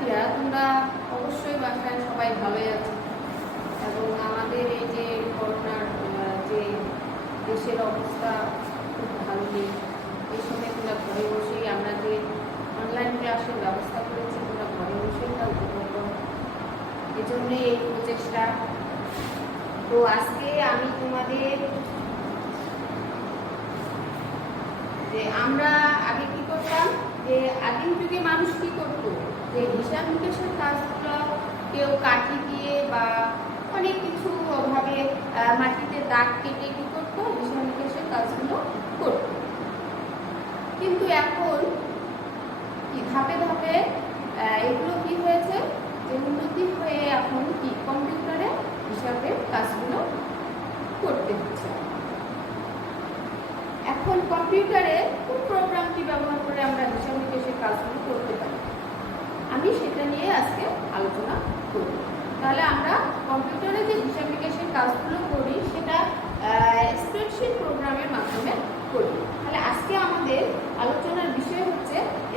ছাত্রছাত্রীরা তোমরা অবশ্যই বাসায় সবাই ভালোই আছো এবং আমাদের এই যে করোনার যে দেশের অবস্থা খুব ভালো নেই। এই সময় তোমরা ঘরে বসেই আমরা যে অনলাইন ক্লাসের ব্যবস্থা করেছি তোমরা ঘরে বসেই তা উপভোগ করো, এই জন্যে এই প্রচেষ্টা। তো আজকে আমি তোমাদের যে আমরা আগে কি করতাম, যে আদিম যুগে মানুষ কি করতো, যে হিসাব নিকাশের কাজগুলো কেউ কাঠি দিয়ে বা অনেক কিছু ভাবে মাটিতে দাগ কেটে কি করতো, হিসাব নিকাশের কাজগুলো করত। কিন্তু এখন কি ধাপে ধাপে এগুলো কি হয়েছে, যে উন্নতি হয়ে এখন কি কম্পিউটারে হিসাবের কাজগুলো করতে হচ্ছে। এখন কম্পিউটারে কোন প্রোগ্রামটি ব্যবহার করে আমরা হিসাব নিকাশের কাজগুলো করতে পারি, আমি সেটা নিয়ে আজকে আলোচনা করব। তাহলে আমরা কম্পিউটারে যে হিসাব নিকাশের কাজগুলো করি সেটা স্প্রেডশিট প্রোগ্রামের মাধ্যমে করি। তাহলে আজকে আমাদের আলোচনার বিষয় হচ্ছে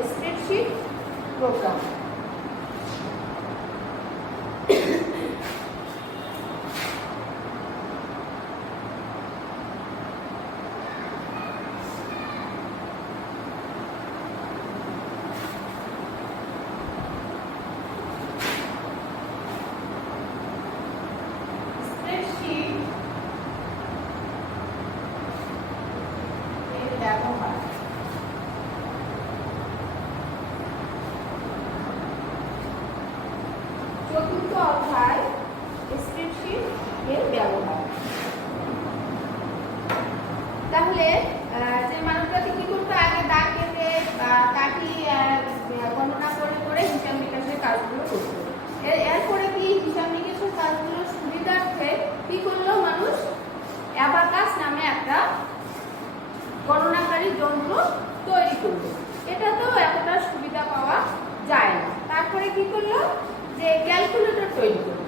স্প্রেডশিট প্রোগ্রাম। চতুর্থ অধ্যায় স্প্রেডশিট এর ব্যবহার। তাহলে যে মানুষটাকে কি করতো, আগে দাগ কেটে কাঠি গণনা করে করে হিসাব নিকাশের কাজগুলো করতো। এরপরে কি হিসাব নিকাশের কাজগুলো সুবিধার্থে কি করলো মানুষ, অ্যাবাকাস নামে একটা গণনাকারী যন্ত্র তৈরি করলো। এটা তো এতটা সুবিধা পাওয়া যায় না। তারপরে কি করলো, যে ক্যালকুলেটর তৈরি করলো।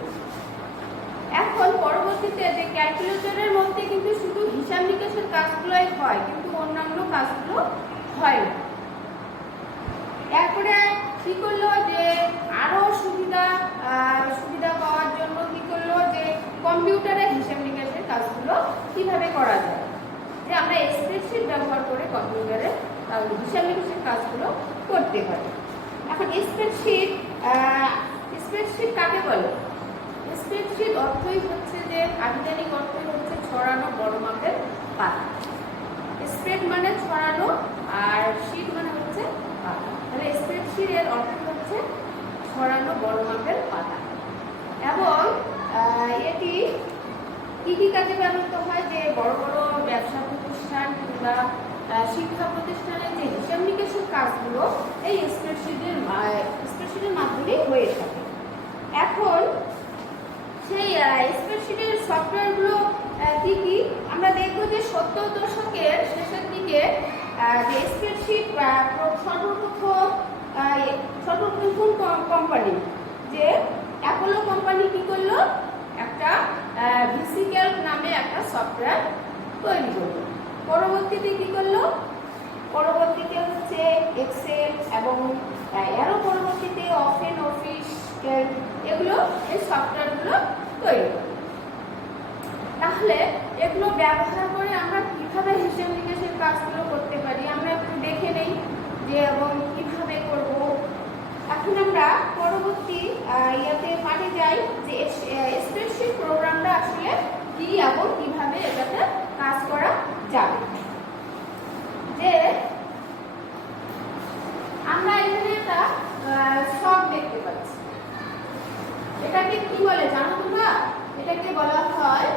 এখন পরবর্তীতে যে ক্যালকুলেটরের মধ্যে কিন্তু শুধু হিসাব নিকাশের কাজগুলোই হয়, কিন্তু অন্যান্য কাজগুলো হয় না। এরপরে কি করলো, যে আরো সুবিধা পাওয়ার জন্য কি করলো, যে কম্পিউটারে হিসাব নিকাশের কাজগুলো কিভাবে করা যায়, যে আমরা স্প্রেডশিট ব্যবহার করে কম্পিউটারে তাহলে হিসাব নিকাশের কাজগুলো করতে পারি। এখন স্প্রেডশিট কাকে বলে? স্প্রেডশিট অর্থই হচ্ছে, যে আধিকারিক অর্থই হচ্ছে ছড়ানো বড় মাপের পাতা। স্প্রেড মানে ছড়ানো আর শিট মানে হচ্ছে পাতা। তাহলে স্প্রেডশিট এর অর্থ হচ্ছে ছড়ানো বড় মাপের পাতা। এবং এটি কি কি কাজে ব্যবহৃত হয়, যে বড় বড় ব্যবসা প্রতিষ্ঠান কিংবা শিক্ষা প্রতিষ্ঠানের যে হিসাব নিকাশের কাজগুলো এই স্প্রেডশিটের মাধ্যমে হয়ে থাকে। এখন সেই স্প্রেডশিটের সফটওয়্যারগুলো কি কি আমরা দেখবো, যে 70 দশকের শেষের দিকে যে স্প্রেডশিট সর্বপ্রথম কোম্পানি যে অ্যাপোলো কোম্পানি কি করলো, একটা ভিসিক্যাল নামে একটা সফটওয়্যার তৈরি করলো। পরবর্তীতে কি করলো, পরবর্তীতে হচ্ছে এক্সেল এবং এরও পরবর্তীতে অফেন অফিস এগুলো এই সফটওয়্যারগুলো তৈরি করলো। তাহলে এগুলো ব্যবহার করে আমরা কিভাবে হিসাব নিকাশের কাজগুলো করতে পারি আমরা একটু দেখে নেই, যে এবং কিভাবে করব। এখন আমরা পরবর্তী পাঠে যাই, যে স্প্রেডশিট প্রোগ্রামটা আসলে কি এবং কিভাবে এটাতে কাজ করা যাবে। যে আমরা এখানে একটা ছক দেখতে পাচ্ছি, এটাকে কি বলে জানো তোমরা? এটাকে বলা হয়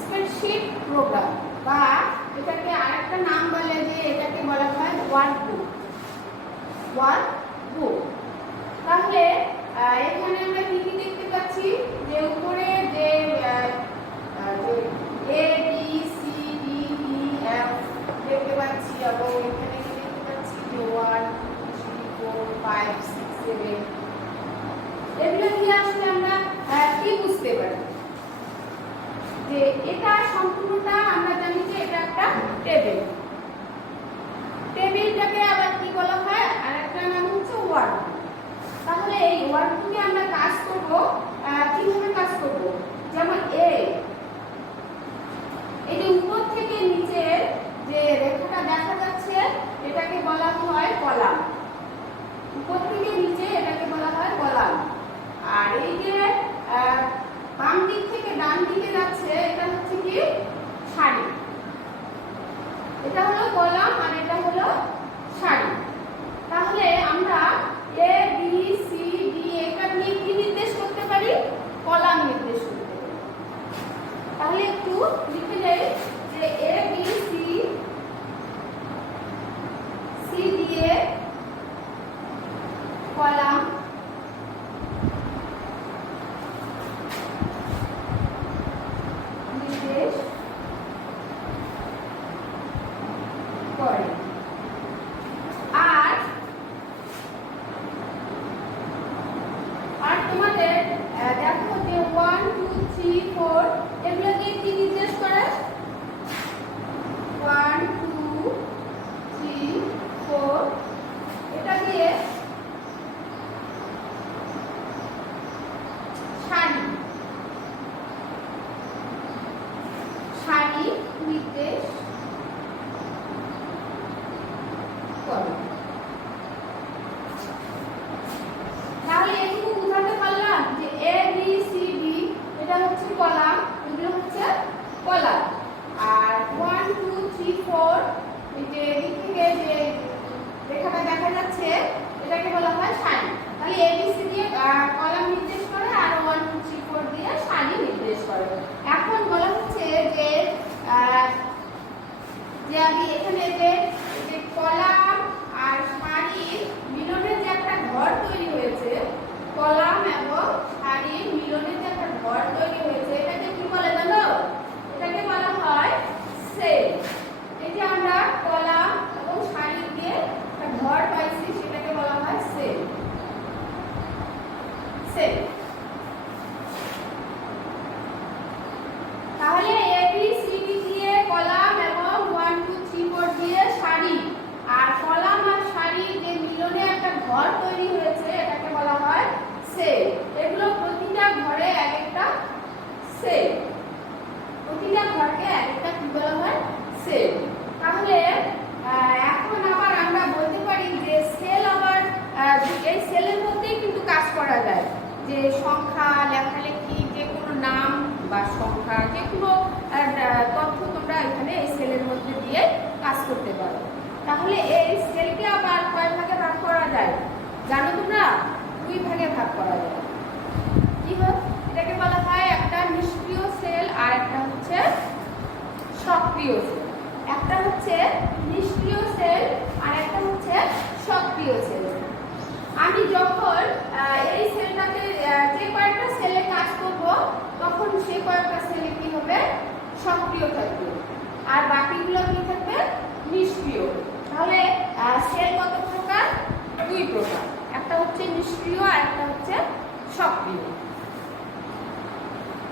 স্প্রেডশিট প্রোগ্রাম, বা এটাকে আরেকটা নাম বলে, যে এটাকে বলা হয় ওয়ার্কবুক। তাহলে এখানে আমরা কি কি দেখতে পাচ্ছি, যে উপরে যে A B C D E F দেখতে পাচ্ছি, এবং এখানে কি দেখতে পাচ্ছি, যে 1 2 3 4 5 6 7 এগুলো কি আসলে আমরা কি বুঝতে পারি, যে এটা সম্পূর্ণটা আমরা জানি যে এটা একটা টেবিল। ওয়ার্ক। তাহলে এই ওয়ার্কটিকে আমরা কাজ করব কিভাবে কাজ করব? যেমন এই যে উপর থেকে নিচে যে রেখাটা দেখা যাচ্ছে এটাকে বলা হয় কলাম। উপর থেকে নিচে এটাকে বলা হয় কলাম। আর এই যে বাম দিক থেকে ডান দিকে যাচ্ছে এটা হচ্ছে কি সারি। এটা হলো কলাম আর এটা হলো সারি। তাহলে আমরা এ বি সি ডি এটা নিয়ে কি নির্দেশ করতে পারি? কলাম নির্দেশ করতে পারি। তাহলে একটু লিখে দেই যে এ বি সি সি দিয়ে কলাম নির্দেশ করে। আর তোমাদের দেখো যে 1 2 3 4 এগুলো দিয়ে কি নির্দেশ করে? 1 2 3 4 এটা দিয়ে সারি সারি নির্দেশ করে। তাহলে এটুকু বুঝাতে পারলাম যে এ বি সি ডি এটা হচ্ছে কলাম, এগুলো হচ্ছে কলাম। আর 1 2 3 4 এই যে এদিক থেকে যে রেখাটা দেখা যাচ্ছে এটাকে বলা হয় সারি। তাহলে এ বি সি দিয়ে কলাম নির্দেশ করে আর 1 2 3 4 দিয়ে সারি নির্দেশ করে। এখন বলা হচ্ছে যে আমি এখানে যে কলাম আর সারির মিলনের যে একটা ঘর তৈরি হয়েছে, কলাম এবং সারির মিলনের যে একটা ঘর তৈরি হয়েছে এটাকে কি বলে জানো? এটাকে বলা হয় সেল। এই যে আমরা কলাম এবং সারি দিয়ে একটা ঘর পাইছি সেটাকে বলা হয় সেল। সেল। তাহলে এ বি সি ডি দিয়ে কলাম এবং 1 2 3 4 দিয়ে সারি, আর কলাম আর সারির যে মিলনে একটা ঘর তৈরি হয়েছে এটাকে বলা হয় সেল। এগুলো প্রতিটা ঘরে এক একটা সেল। প্রতিটা ঘরকে এক একটা কি বলা হয়? সেল। তাহলে এখন আবার আমরা বলতে পারি যে সেল আবার এই সেলের মধ্যেই কিন্তু কাজ করা যায়। যে সংখ্যা লেখালেখি, যে কোনো নাম বা সংখ্যা, যে কোনো তথ্য তোমরা এখানে এই সেলের মধ্যে দিয়ে কাজ করতে পারো। তাহলে এই সেলকে আবার কয় ভাগে ভাগ করা যায় জানো তোমরা? 2 ভাগে ভাগ করা যায়। কি হয়? এটাকে বলা হয় একটা নিষ্ক্রিয় সেল আর একটা হচ্ছে সক্রিয় সেল। একটা হচ্ছে নিষ্ক্রিয় সেল আর একটা হচ্ছে সক্রিয় সেল। আমি যখন এই সেলটাতে যে কয়েকটা সেলে কাজ করব তখন সেই কয়েকটা সেলে কি হবে? সক্রিয় থাকবে আর বাকিগুলো কি থাকবে? নিষ্ক্রিয়। তাহলে সেল কত প্রকার? 2 প্রকার। একটা হচ্ছে নিষ্ক্রিয় আর একটা হচ্ছে সক্রিয়।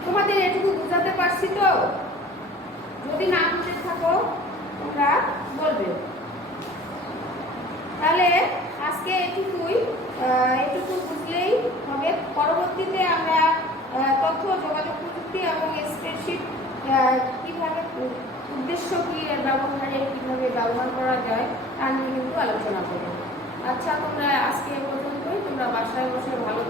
তোমাদের এটুকু বুঝাতে পারছি তো? যদি না বুঝে থাকো তোমরা বলবে। তাহলে আজকে এটুকু বুঝলেই হবে। পরবর্তীতে আমরা তথ্য যোগাযোগ প্রযুক্তি এবং স্প্রেডশিট কিভাবে উদ্দেশ্য কি ব্যবহারে কিভাবে ব্যবহার করা যায় তা নিয়ে কিন্তু আলোচনা করব। আচ্ছা, তোমরা আজকে এ পর্যন্তই। তোমরা বাসায় বসে ভালো